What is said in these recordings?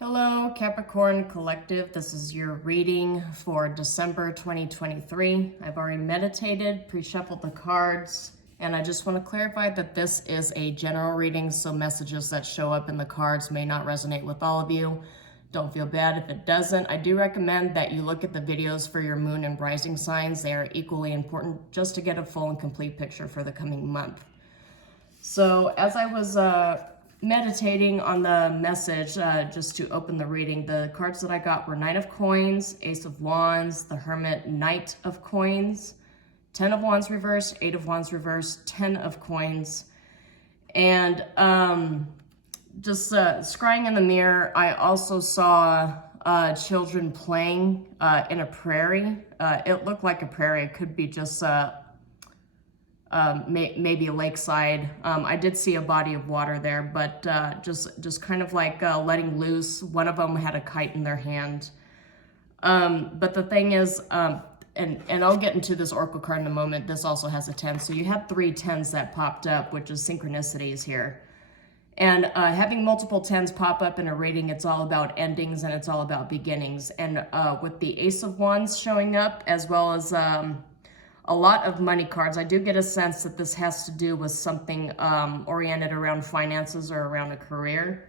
Hello, Capricorn Collective. This is your reading for December 2023. I've already meditated, pre-shuffled the cards, and I just want to clarify that this is a general reading, so messages that show up in the cards may not resonate with all of you. Don't feel bad if it doesn't. I do recommend that you look at the videos for your moon and rising signs. They are equally important just to get a full and complete picture for the coming month. So as I was meditating on the message, just to open the reading, the cards that I got were Knight of Coins, Ace of Wands, the Hermit, Knight of Coins, 10 of Wands reversed, 8 of Wands reversed, 10 of Coins. And just scrying in the mirror, I also saw children playing in a prairie. It looked like a prairie. It could be just maybe a lakeside. I did see a body of water there, but just kind of like letting loose. One of them had a kite in their hand. But the thing is, and I'll get into this oracle card in a moment, this also has a 10. So you had 3 10s that popped up, which is synchronicities here. And having multiple 10s pop up in a reading, it's all about endings and it's all about beginnings. And with the Ace of Wands showing up, as well as a lot of money cards, I do get a sense that this has to do with something oriented around finances or around a career.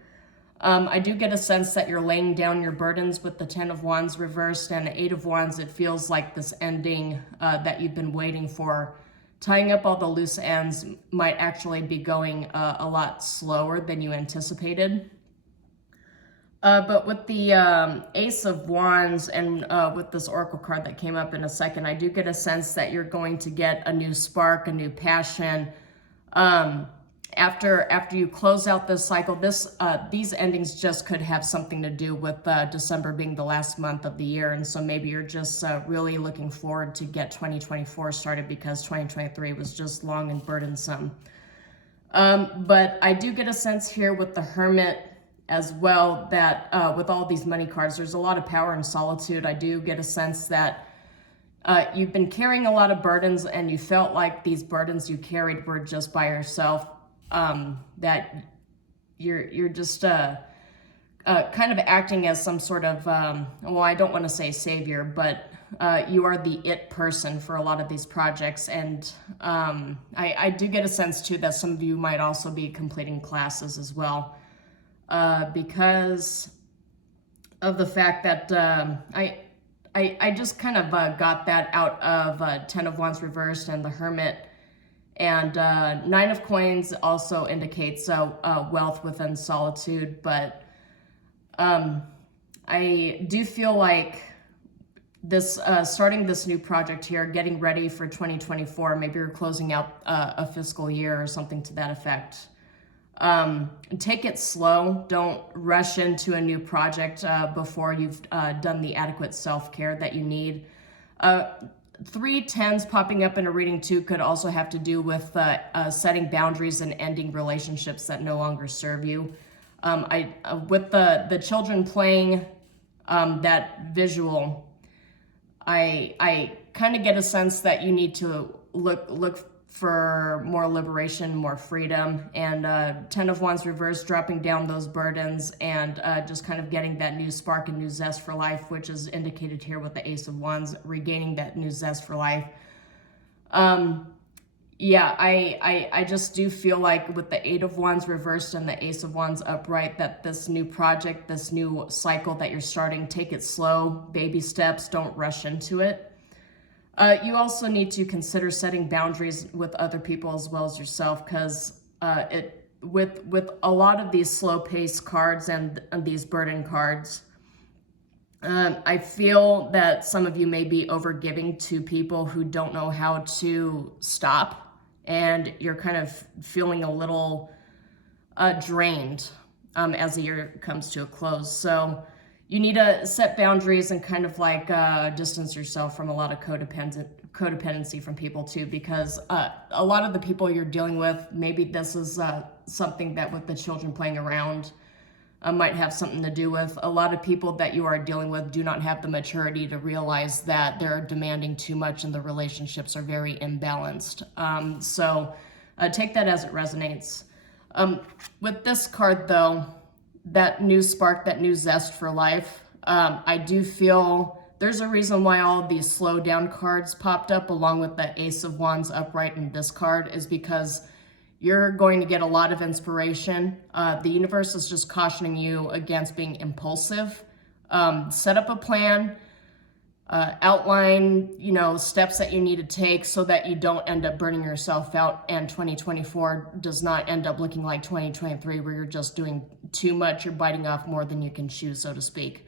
I do get a sense that you're laying down your burdens with the 10 of Wands reversed and the 8 of Wands. It feels like this ending that you've been waiting for. Tying up all the loose ends might actually be going a lot slower than you anticipated. But with the Ace of Wands and with this oracle card that came up in a second, I do get a sense that you're going to get a new spark, a new passion. After you close out this cycle, these endings just could have something to do with December being the last month of the year. And so maybe you're just really looking forward to get 2024 started because 2023 was just long and burdensome. But I do get a sense here with the Hermit as well that with all these money cards, there's a lot of power and solitude. I do get a sense that you've been carrying a lot of burdens and you felt like these burdens you carried were just by yourself, that you're just kind of acting as some sort of, well, I don't want to say savior, but you are the it person for a lot of these projects. And I do get a sense too that some of you might also be completing classes as well. Because of the fact that I just kind of got that out of 10 of Wands reversed and the Hermit. And 9 of Coins also indicates wealth within solitude. But I do feel like this starting this new project here, getting ready for 2024, maybe you're closing out a fiscal year or something to that effect. Take it slow. Don't rush into a new project before you've done the adequate self-care that you need. 3 10s popping up in a reading too could also have to do with setting boundaries and ending relationships that no longer serve you. With the children playing that visual, I kind of get a sense that you need to look for more liberation, more freedom, and 10 of Wands reversed, dropping down those burdens and just kind of getting that new spark and new zest for life, which is indicated here with the Ace of Wands, regaining that new zest for life. Yeah, I just do feel like with the 8 of Wands reversed and the Ace of Wands upright, that this new project, this new cycle that you're starting, take it slow, baby steps, don't rush into it. You also need to consider setting boundaries with other people as well as yourself, because with a lot of these slow-paced cards and these burden cards, I feel that some of you may be overgiving to people who don't know how to stop, and you're kind of feeling a little drained as the year comes to a close. So you need to set boundaries and kind of like distance yourself from a lot of codependency from people too, because a lot of the people you're dealing with, maybe this is something that with the children playing around might have something to do with. A lot of people that you are dealing with do not have the maturity to realize that they're demanding too much and the relationships are very imbalanced. So take that as it resonates. With this card though, that new spark, that new zest for life. I do feel there's a reason why all of these slow down cards popped up along with the Ace of Wands upright and this card, is because you're going to get a lot of inspiration. The universe is just cautioning you against being impulsive. Set up a plan, outline, steps that you need to take so that you don't end up burning yourself out, and 2024 does not end up looking like 2023 where you're just doing too much, you're biting off more than you can chew, so to speak.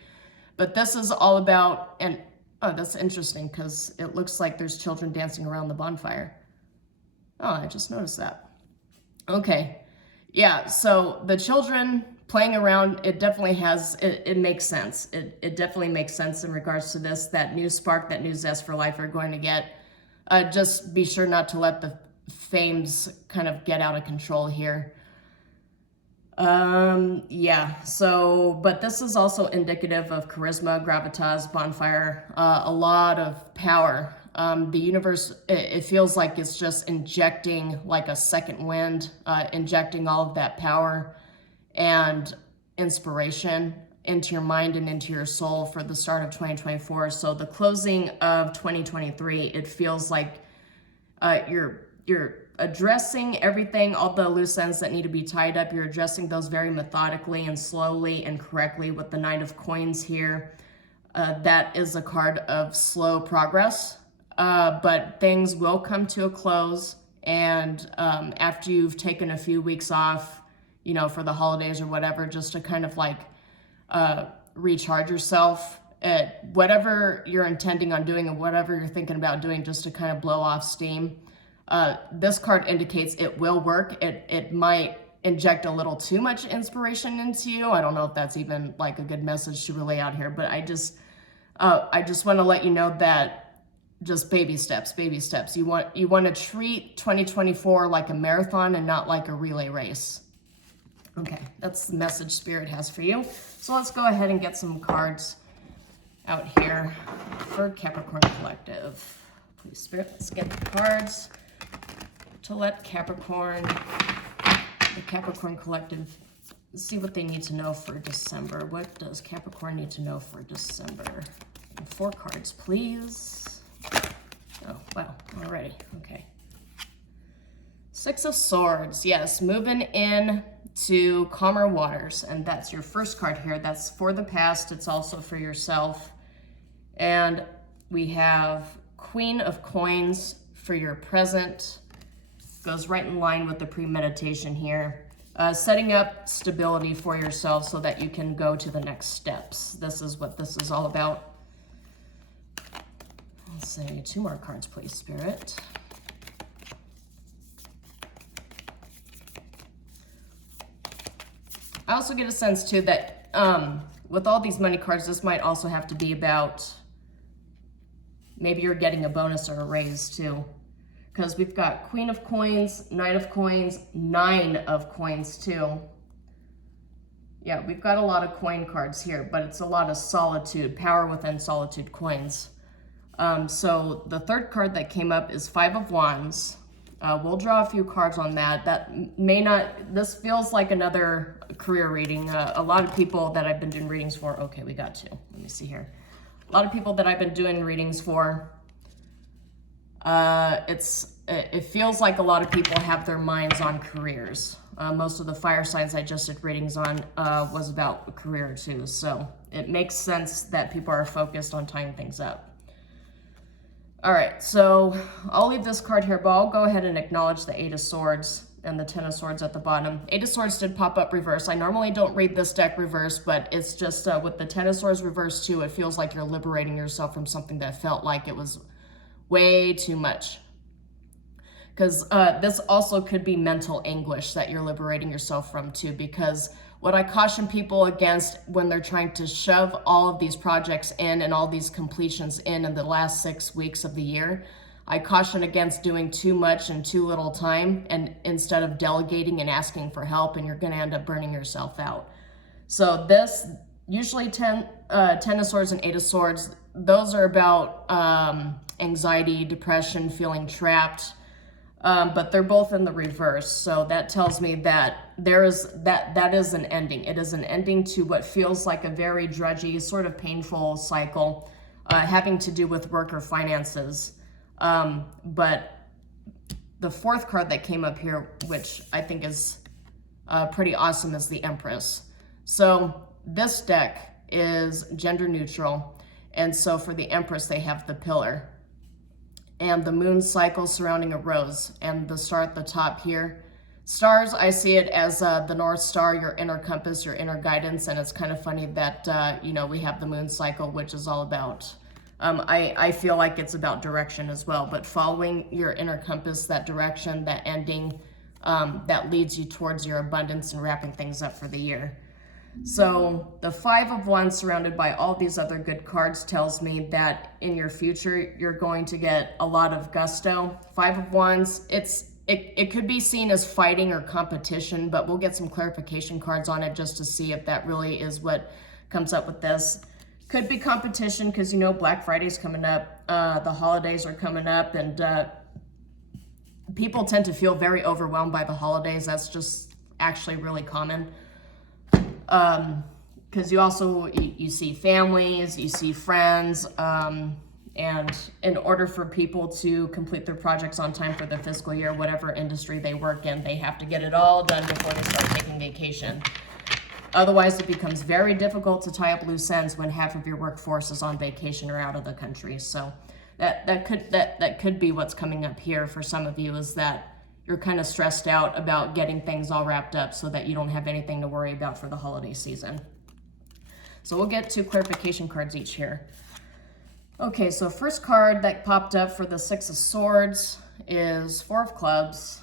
But this is all about, and oh, that's interesting because it looks like there's children dancing around the bonfire. Oh, I just noticed that. Okay, yeah, so the children playing around, it definitely has, it makes sense. It definitely makes sense in regards to this. That new spark, that new zest for life are going to get. Just be sure not to let the fames kind of get out of control here. Yeah, so, but this is also indicative of charisma, gravitas, bonfire, a lot of power. The universe, it feels like it's just injecting like a second wind, injecting all of that power and inspiration into your mind and into your soul for the start of 2024. So the closing of 2023, it feels like you're addressing everything, all the loose ends that need to be tied up. You're addressing those very methodically and slowly and correctly with the Knight of Coins here. That is a card of slow progress, but things will come to a close. And after you've taken a few weeks off, for the holidays or whatever, just to kind of like recharge yourself at whatever you're intending on doing and whatever you're thinking about doing, just to kind of blow off steam. This card indicates it will work. It might inject a little too much inspiration into you. I don't know if that's even like a good message to relay out here, but I just want to let you know that just baby steps, baby steps. You want to treat 2024 like a marathon and not like a relay race. Okay, that's the message Spirit has for you. So let's go ahead and get some cards out here for Capricorn Collective. Please, Spirit, let's get the cards to let the Capricorn Collective, see what they need to know for December. What does Capricorn need to know for December? 4 cards, please. Oh, wow, already, okay. 6 of Swords, yes, moving in to calmer waters, and that's your first card here. That's for the past, it's also for yourself. And we have Queen of Coins for your present. Goes right in line with the premeditation here. Setting up stability for yourself so that you can go to the next steps. This is what this is all about. Let's say 2 more cards, please, Spirit. I also get a sense too that with all these money cards, this might also have to be about maybe you're getting a bonus or a raise too. Because we've got Queen of Coins, Knight of Coins, 9 of Coins too. Yeah, we've got a lot of coin cards here, but it's a lot of solitude, power within solitude coins. So the third card that came up is 5 of Wands. We'll draw a few cards on that. That may not, this feels like another career reading. A lot of people that I've been doing readings for, okay, we got 2. Let me see here. A lot of people that I've been doing readings for, it feels like a lot of people have their minds on careers. Most of the fire signs I just did readings on was about a career too. So it makes sense that people are focused on tying things up. All right, so I'll leave this card here, but I'll go ahead and acknowledge the 8 of Swords and the 10 of Swords at the bottom. 8 of Swords did pop up reverse. I normally don't read this deck reverse, but it's just with the 10 of Swords reverse too, it feels like you're liberating yourself from something that felt like it was way too much. Because this also could be mental anguish that you're liberating yourself from too, because what I caution people against when they're trying to shove all of these projects in and all these completions in the last 6 weeks of the year, I caution against doing too much in too little time, and instead of delegating and asking for help, and you're going to end up burning yourself out. So this, usually 10 of Swords and 8 of Swords, those are about anxiety, depression, feeling trapped, but they're both in the reverse. So that tells me that that is an ending. It is an ending to what feels like a very drudgy, sort of painful cycle, having to do with work or finances. But the fourth card that came up here, which I think is pretty awesome, is the Empress. So this deck is gender neutral. And so for the Empress, they have the Pillar and the moon cycle surrounding a rose and the star at the top here. Stars, I see it as the North Star, your inner compass, your inner guidance. And it's kind of funny that, you know, we have the moon cycle, which is all about, I feel like it's about direction as well, but following your inner compass, that direction, that ending, that leads you towards your abundance and wrapping things up for the year. So the Five of Wands surrounded by all these other good cards tells me that in your future, you're going to get a lot of gusto. Five of Wands, it could be seen as fighting or competition, but we'll get some clarification cards on it just to see if that really is what comes up with this. Could be competition because, you know, Black Friday's coming up, the holidays are coming up, and people tend to feel very overwhelmed by the holidays. That's just actually really common. Because you see families, you see friends, and in order for people to complete their projects on time for the fiscal year, whatever industry they work in, they have to get it all done before they start taking vacation. Otherwise, it becomes very difficult to tie up loose ends when half of your workforce is on vacation or out of the country. So that could be what's coming up here for some of you, is that you're kind of stressed out about getting things all wrapped up so that you don't have anything to worry about for the holiday season. So we'll get 2 clarification cards each here. Okay, so first card that popped up for the Six of Swords is Four of Clubs,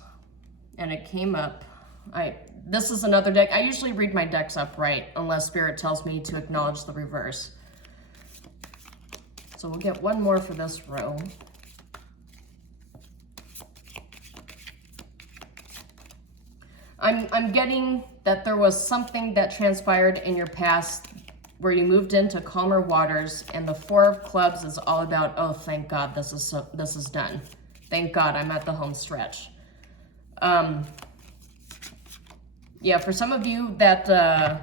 and it came up. This is another deck. I usually read my decks upright unless Spirit tells me to acknowledge the reverse. So we'll get one more for this row. I'm getting that there was something that transpired in your past where you moved into calmer waters, and the Four of Clubs is all about, oh, thank God this is done. Thank God I'm at the home stretch. Yeah, for some of you that are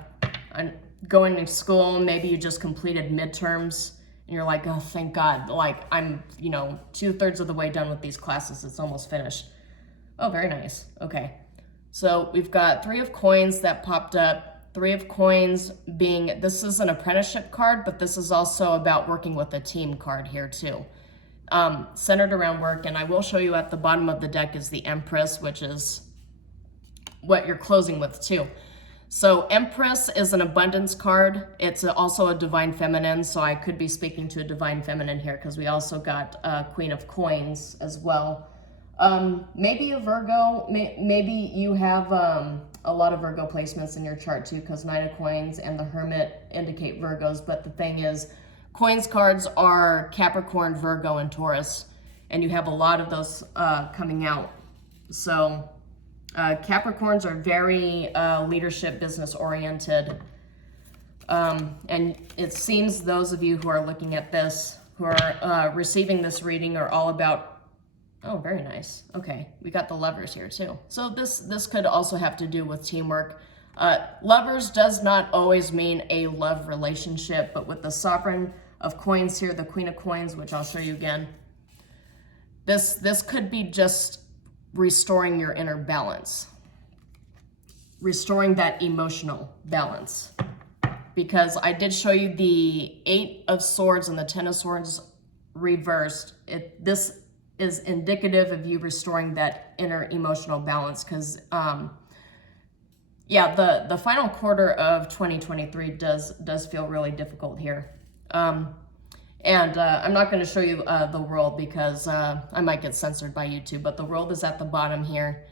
going to school, maybe you just completed midterms and you're like, oh, thank God, like I'm, 2/3 of the way done with these classes. It's almost finished. Oh, very nice. Okay. So we've got Three of Coins that popped up. Three of Coins being, this is an apprenticeship card, but this is also about working with a team card here too. Centered around work, and I will show you at the bottom of the deck is the Empress, which is what you're closing with too. So Empress is an abundance card. It's also a divine feminine, so I could be speaking to a divine feminine here because we also got Queen of Coins as well. Maybe a Virgo, maybe you have a lot of Virgo placements in your chart too, because Nine of Coins and the Hermit indicate Virgos, but the thing is, Coins cards are Capricorn, Virgo, and Taurus, and you have a lot of those coming out. So Capricorns are very leadership, business-oriented, and it seems those of you who are looking at this, who are receiving this reading, are all about. Oh, very nice. Okay, we got the Lovers here too. So this could also have to do with teamwork. Lovers does not always mean a love relationship, but with the Sovereign of Coins here, the Queen of Coins, which I'll show you again, this could be just restoring your inner balance, restoring that emotional balance. Because I did show you the Eight of Swords and the Ten of Swords reversed. This is indicative of you restoring that inner emotional balance, because yeah, the final quarter of 2023 does feel really difficult here. I'm not going to show you the world because I might get censored by YouTube, but the world is at the bottom here.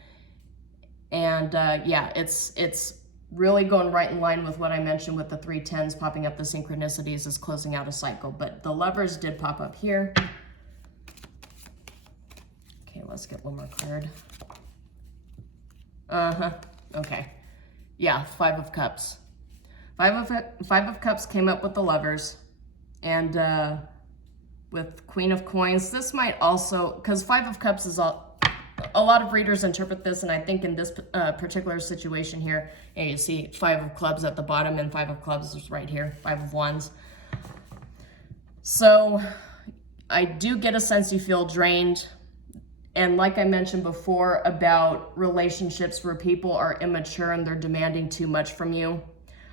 And yeah, it's really going right in line with what I mentioned with the 3 10s popping up, the synchronicities is closing out a cycle, but the Lovers did pop up here. Okay, let's get one more card. Okay. Yeah, Five of Cups. Five of Cups came up with the Lovers. And with Queen of Coins, this might also, because Five of Cups is all, a lot of readers interpret this, and I think in this particular situation here, and you see 5 of clubs at the bottom and 5 of clubs is right here, 5 of wands. So I do get a sense you feel drained. And like I mentioned before about relationships where people are immature and they're demanding too much from you,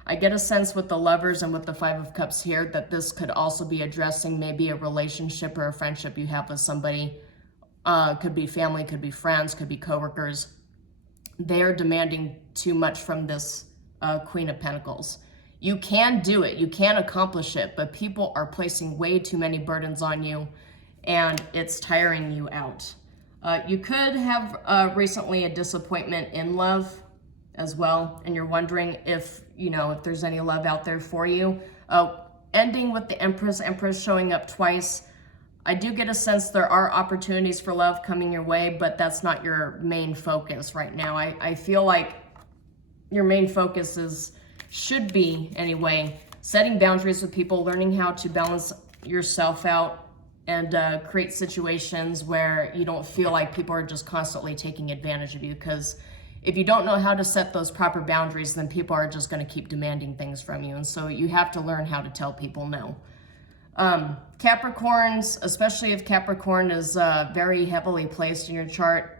I get a sense with the Lovers and with the 5 of Cups here that this could also be addressing maybe a relationship or a friendship you have with somebody. Could be family, could be friends, could be coworkers. They're demanding too much from this Queen of Pentacles. You can do it, you can accomplish it, but people are placing way too many burdens on you and it's tiring you out. You could have recently a disappointment in love as well, and you're wondering if, if there's any love out there for you. Ending with the Empress showing up twice. I do get a sense there are opportunities for love coming your way, but that's not your main focus right now. I feel like your main focus should be, anyway, setting boundaries with people, learning how to balance yourself out, and create situations where you don't feel like people are just constantly taking advantage of you. Because if you don't know how to set those proper boundaries, then people are just going to keep demanding things from you. And so you have to learn how to tell people no. Capricorns, especially if Capricorn is very heavily placed in your chart,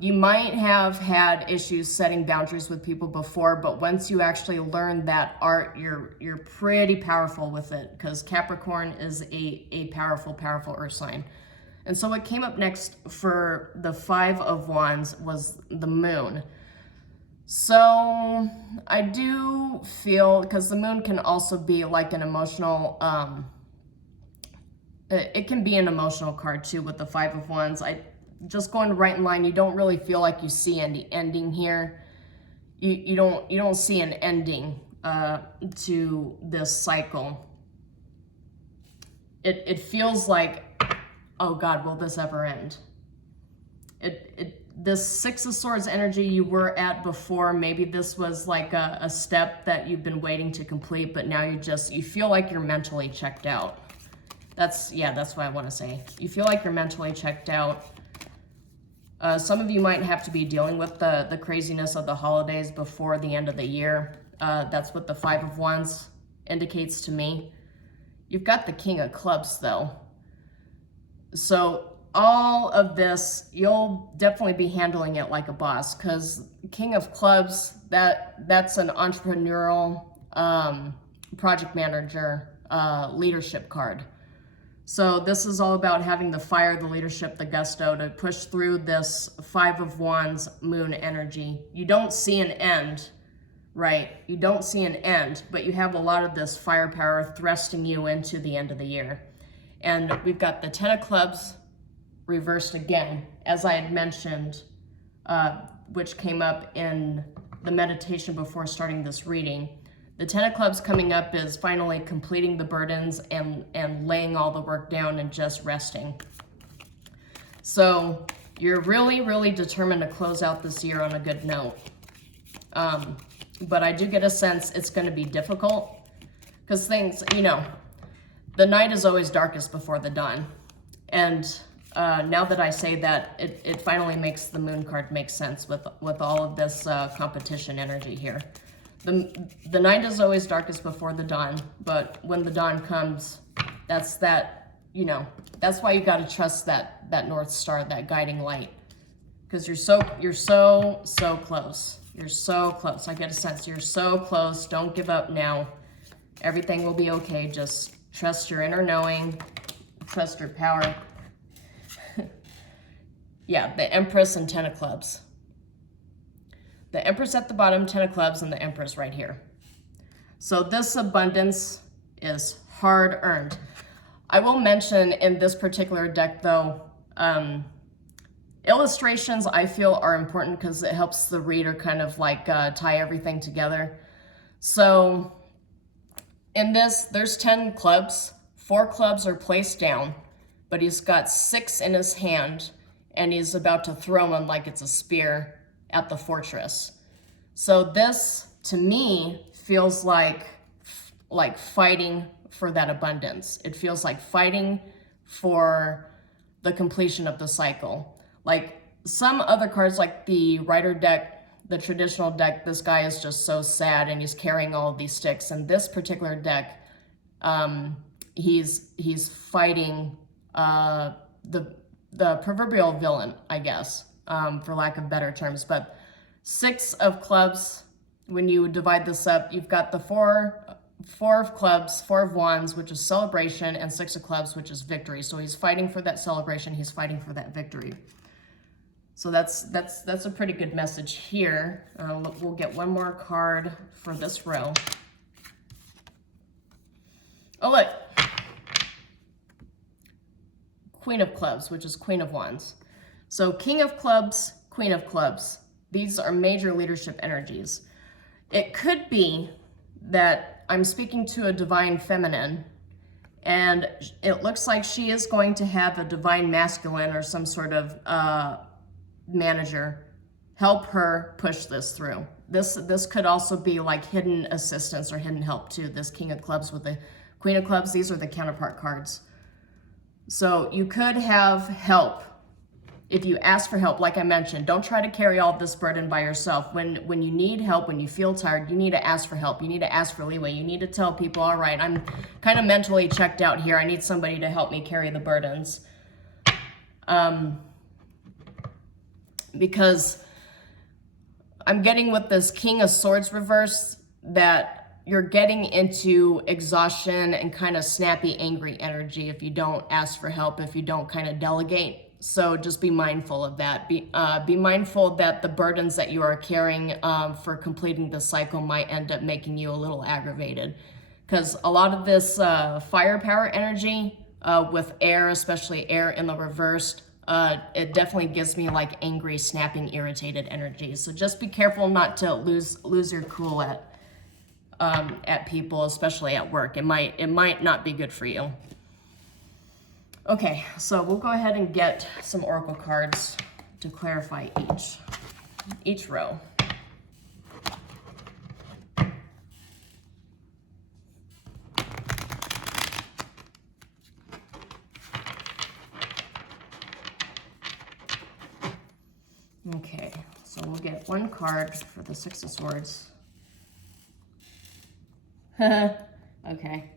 you might have had issues setting boundaries with people before, but once you actually learn that art, you're pretty powerful with it, because Capricorn is a powerful earth sign. And so what came up next for the 5 of Wands was the Moon. So I do feel, because the Moon can also be like an emotional, it can be an emotional card too with the 5 of Wands. Just going right in line, you don't really feel like you see any ending here. You don't see an ending to this cycle. It feels like, oh God, will this ever end? This 6 of Swords energy you were at before, maybe this was like a step that you've been waiting to complete, but now you feel like you're mentally checked out. That's what I want to say. You feel like you're mentally checked out. Some of you might have to be dealing with the craziness of the holidays before the end of the year. That's what the 5 of Wands indicates to me. You've got the King of Clubs though. So all of this, you'll definitely be handling it like a boss, because King of Clubs, that's an entrepreneurial, project manager, leadership card. So this is all about having the fire, the leadership, the gusto to push through this 5 of Wands Moon energy. You don't see an end, right? You don't see an end, but you have a lot of this firepower thrusting you into the end of the year. And we've got the 10 of Clubs reversed again, as I had mentioned, which came up in the meditation before starting this reading. The 10 of Clubs coming up is finally completing the burdens and laying all the work down and just resting. So you're really, really determined to close out this year on a good note. But I do get a sense it's going to be difficult, because things, the night is always darkest before the dawn. And now that I say that, it finally makes the Moon card make sense with all of this competition energy here. The night is always darkest before the dawn, but when the dawn comes, that's why you got to trust that North Star, that guiding light, because you're so close. You're so close. I get a sense you're so close. Don't give up now. Everything will be okay. Just trust your inner knowing, trust your power. Yeah, the Empress and 10 of Clubs. The Empress at the bottom, 10 of Clubs, and the Empress right here. So this abundance is hard earned. I will mention in this particular deck though, illustrations I feel are important because it helps the reader kind of like tie everything together. So in this, there's 10 clubs, 4 clubs are placed down, but he's got 6 in his hand and he's about to throw one like it's a spear at the fortress. So this, to me, feels like fighting for that abundance. It feels like fighting for the completion of the cycle. Like some other cards, like the Rider deck, the traditional deck, this guy is just so sad and he's carrying all of these sticks. And this particular deck, he's fighting the proverbial villain, I guess, for lack of better terms. But 6 of clubs, when you divide this up, you've got the four of clubs, 4 of wands, which is celebration, and 6 of clubs, which is victory. So he's fighting for that celebration. He's fighting for that victory. So that's a pretty good message here. We'll get one more card for this row. Oh, look. Queen of clubs, which is Queen of wands. So King of clubs, Queen of clubs. These are major leadership energies. It could be that I'm speaking to a divine feminine, and it looks like she is going to have a divine masculine or some sort of manager help her push this through. This could also be like hidden assistance or hidden help too. This King of clubs with the Queen of clubs, these are the counterpart cards. So you could have help if you ask for help. Like I mentioned, don't try to carry all this burden by yourself. When you need help, when you feel tired, you need to ask for help. You need to ask for leeway. You need to tell people, all right, I'm kind of mentally checked out here. I need somebody to help me carry the burdens. Because I'm getting with this King of Swords reverse that you're getting into exhaustion and kind of snappy, angry energy if you don't ask for help, if you don't kind of delegate. So just be mindful of that. Be mindful that the burdens that you are carrying for completing the cycle might end up making you a little aggravated. Because a lot of this firepower energy with air, especially air in the reversed, it definitely gives me like angry, snapping, irritated energy. So just be careful not to lose your cool at people, especially at work. It might not be good for you. Okay, so we'll go ahead and get some oracle cards to clarify each row. Okay, so we'll get one card for the Six of Swords. Okay.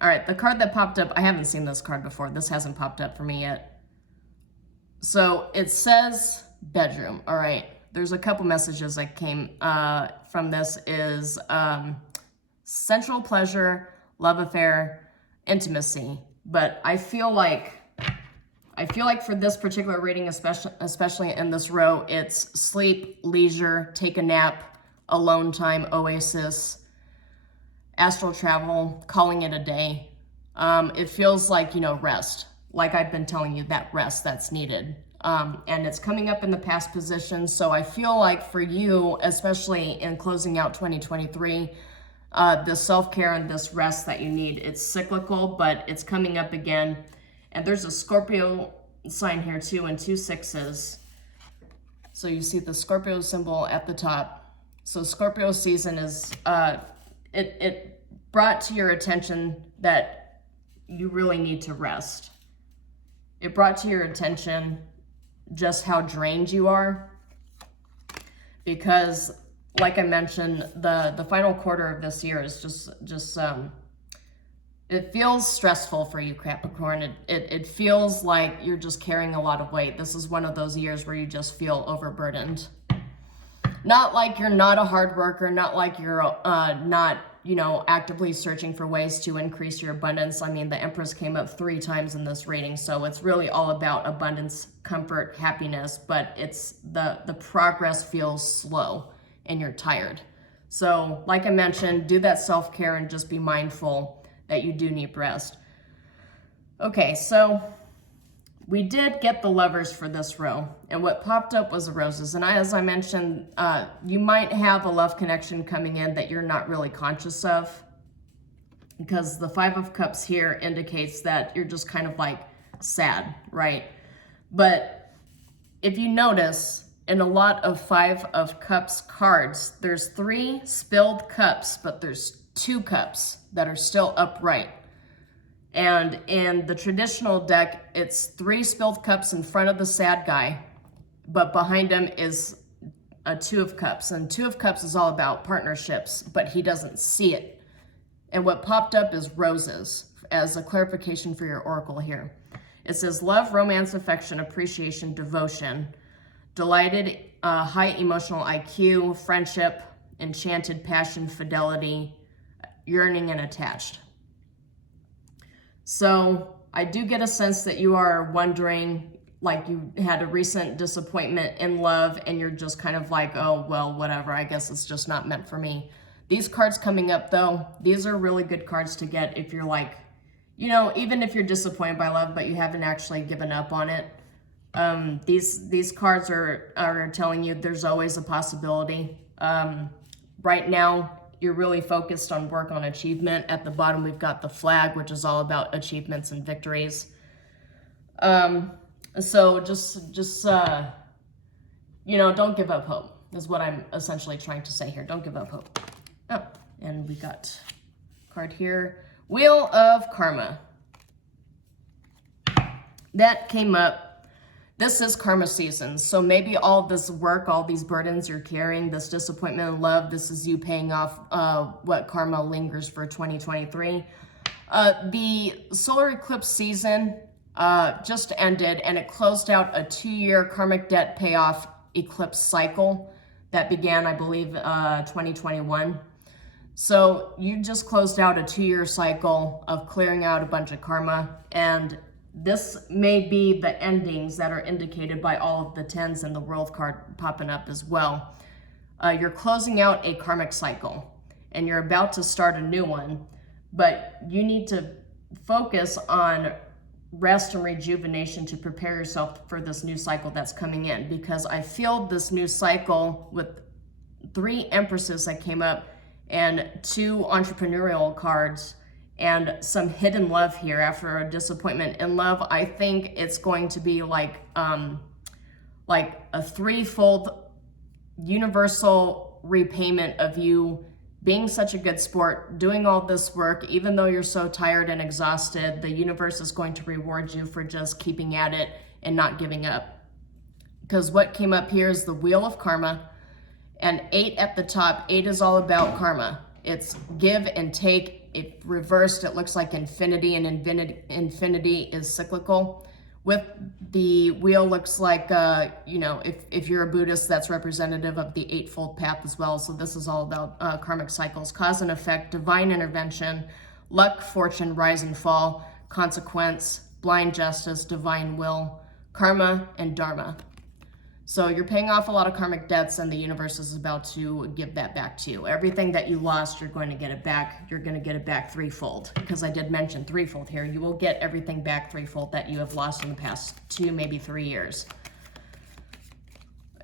All right, the card that popped up, I haven't seen this card before. This hasn't popped up for me yet. So it says bedroom. All right, there's a couple messages that came from this is sensual pleasure, love affair, intimacy. But I feel like for this particular reading, especially in this row, it's sleep, leisure, take a nap, alone time, oasis, astral travel, calling it a day. It feels like, rest. Like I've been telling you, that rest that's needed. And it's coming up in the past position. So I feel like for you, especially in closing out 2023, the self-care and this rest that you need, it's cyclical, but it's coming up again. And there's a Scorpio sign here too, and 2 6s. So you see the Scorpio symbol at the top. So Scorpio season is, it brought to your attention that you really need to rest. It brought to your attention just how drained you are. Because like I mentioned, the final quarter of this year is just it feels stressful for you, Capricorn. It feels like you're just carrying a lot of weight. This is one of those years where you just feel overburdened. Not like you're not a hard worker, not like you're not, actively searching for ways to increase your abundance. I mean, the Empress came up 3 times in this reading, so it's really all about abundance, comfort, happiness, but it's the progress feels slow and you're tired. So like I mentioned, do that self-care and just be mindful that you do need rest. Okay, so we did get the Lovers for this row, and what popped up was the Roses. And as I mentioned, you might have a love connection coming in that you're not really conscious of, because the 5 of Cups here indicates that you're just kind of like sad, right? But if you notice, in a lot of 5 of Cups cards, there's 3 spilled cups, but there's 2 cups that are still upright. And in the traditional deck, it's 3 spilled cups in front of the sad guy, but behind him is a 2 of cups. And 2 of cups is all about partnerships, but he doesn't see it. And what popped up is roses, as a clarification for your oracle here. It says love, romance, affection, appreciation, devotion, delighted, high emotional IQ, friendship, enchanted, passion, fidelity, yearning, and attached. So I do get a sense that you are wondering, like you had a recent disappointment in love and you're just kind of like, oh, well, whatever, I guess it's just not meant for me. These cards coming up though, these are really good cards to get if you're like, you know, even if you're disappointed by love, but you haven't actually given up on it. These cards are telling you there's always a possibility. Right now, you're really focused on work on achievement. At the bottom, we've got the flag, which is all about achievements and victories. So just you know, don't give up hope, is what I'm essentially trying to say here. Don't give up hope. Oh, and we got a card here. Wheel of Karma. That came up. This is karma season. So maybe all this work, all these burdens you're carrying, this disappointment in love, this is you paying off what karma lingers for 2023. The solar eclipse season just ended, and it closed out a 2-year karmic debt payoff eclipse cycle that began, I believe, 2021. So you just closed out a 2-year cycle of clearing out a bunch of karma, and this may be the endings that are indicated by all of the 10s and the world card popping up as well. You're closing out a karmic cycle, and you're about to start a new one, but you need to focus on rest and rejuvenation to prepare yourself for this new cycle that's coming in, because I feel this new cycle with 3 empresses that came up and 2 entrepreneurial cards and some hidden love here after a disappointment in love. I think it's going to be like a threefold universal repayment of you being such a good sport, doing all this work, even though you're so tired and exhausted. The universe is going to reward you for just keeping at it and not giving up. Because what came up here is the Wheel of Karma, and 8 at the top. 8 is all about karma. It's give and take. It reversed, it looks like infinity, and infinity is cyclical. With the wheel looks like, you know, if you're a Buddhist, that's representative of the Eightfold Path as well. So this is all about karmic cycles, cause and effect, divine intervention, luck, fortune, rise and fall, consequence, blind justice, divine will, karma, and dharma. So you're paying off a lot of karmic debts, and the universe is about to give that back to you. Everything that you lost, you're going to get it back. You're going to get it back threefold, because I did mention threefold here. You will get everything back threefold that you have lost in the past 2, maybe 3 years.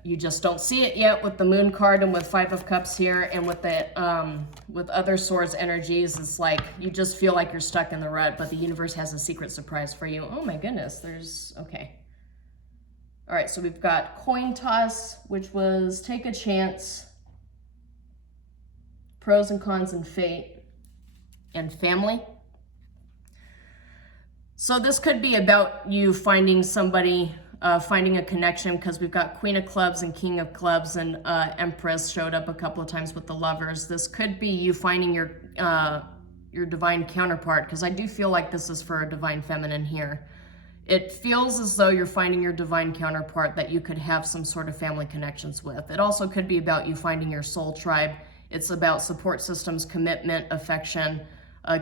You just don't see it yet with the Moon card and with 5 of Cups here, and with the with other Swords energies. It's like you just feel like you're stuck in the rut, but the universe has a secret surprise for you. Oh my goodness, okay. All right, so we've got Coin Toss, which was Take a Chance, Pros and Cons and Fate, and Family. So this could be about you finding somebody, finding a connection, because we've got Queen of Clubs and King of Clubs, and Empress showed up a couple of times with the Lovers. This could be you finding your divine counterpart, because I do feel like this is for a divine feminine here. It feels as though you're finding your divine counterpart that you could have some sort of family connections with. It also could be about you finding your soul tribe. It's about support systems, commitment, affection,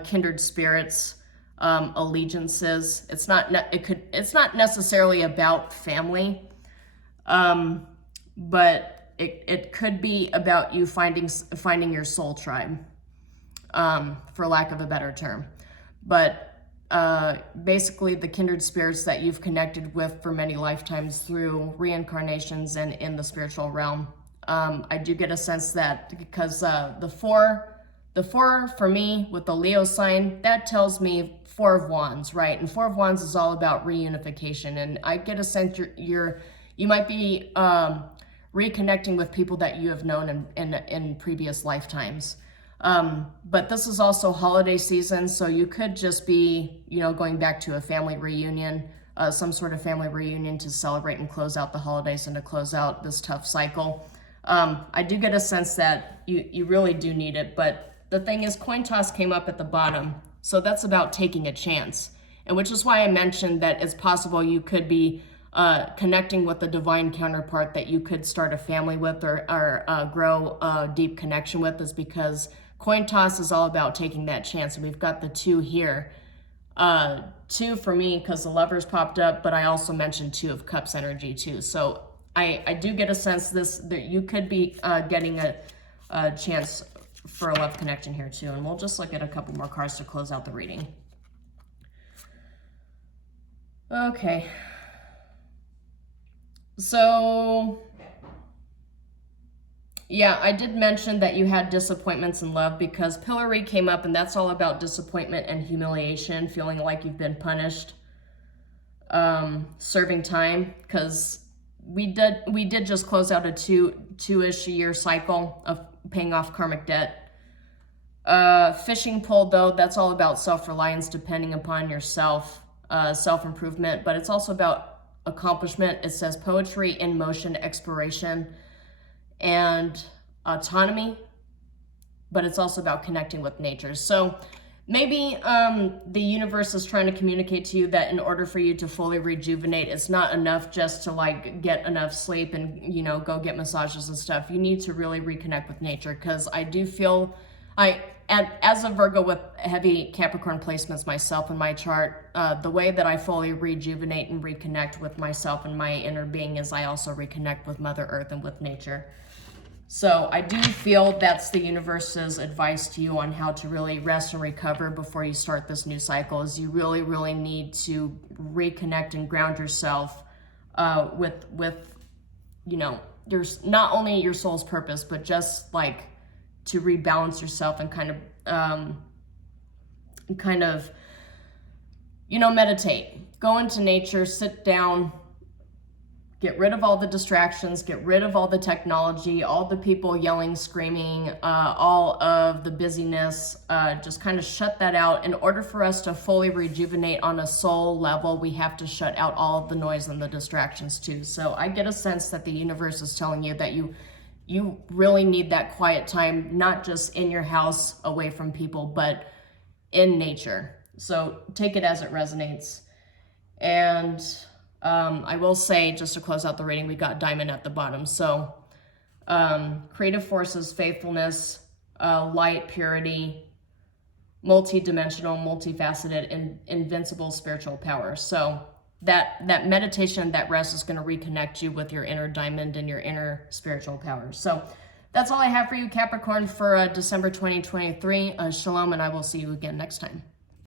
kindred spirits, allegiances. It's not necessarily about family, but it could be about you finding your soul tribe, for lack of a better term. But basically the kindred spirits that you've connected with for many lifetimes through reincarnations and in the spiritual realm. I do get a sense that because the four for me with the Leo sign, that tells me 4 of Wands, right? And 4 of Wands is all about reunification. And I get a sense you might be reconnecting with people that you have known in previous lifetimes. But this is also holiday season, so you could just be, going back to a family reunion, some sort of family reunion to celebrate and close out the holidays and to close out this tough cycle. I do get a sense that you really do need it, but the thing is, coin toss came up at the bottom, so that's about taking a chance, and which is why I mentioned that it's possible you could be connecting with a divine counterpart that you could start a family with or grow a deep connection with, is because coin toss is all about taking that chance. And we've got the 2 here. 2 for me because the Lovers popped up, but I also mentioned 2 of Cups energy too. So I do get a sense that you could be getting a chance for a love connection here too. And we'll just look at a couple more cards to close out the reading. Okay. So, yeah, I did mention that you had disappointments in love because Pillory came up, and that's all about disappointment and humiliation, feeling like you've been punished, serving time, because we did just close out a two-ish year cycle of paying off karmic debt. Fishing pole, though, that's all about self-reliance, depending upon yourself, self-improvement, but it's also about accomplishment. It says poetry in motion, exploration, and autonomy, but it's also about connecting with nature. So maybe the universe is trying to communicate to you that in order for you to fully rejuvenate, it's not enough just to like get enough sleep and go get massages and stuff. You need to really reconnect with nature, because I do feel as a Virgo with heavy Capricorn placements myself in my chart, the way that I fully rejuvenate and reconnect with myself and my inner being is I also reconnect with Mother Earth and with nature. So I do feel that's the universe's advice to you on how to really rest and recover before you start this new cycle, is you really, really need to reconnect and ground yourself with your, not only your soul's purpose, but just like to rebalance yourself and kind of meditate, go into nature, sit down, get rid of all the distractions, get rid of all the technology, all the people yelling, screaming, all of the busyness, just kind of shut that out. In order for us to fully rejuvenate on a soul level, we have to shut out all of the noise and the distractions too. So I get a sense that the universe is telling you that you really need that quiet time, not just in your house away from people, but in nature. So take it as it resonates. And I will say, just to close out the reading, we got Diamond at the bottom. So creative forces, faithfulness, light, purity, multi-dimensional, multifaceted, invincible spiritual power. So that meditation, that rest is going to reconnect you with your inner diamond and your inner spiritual power. So that's all I have for you, Capricorn, for December 2023. Shalom, and I will see you again next time.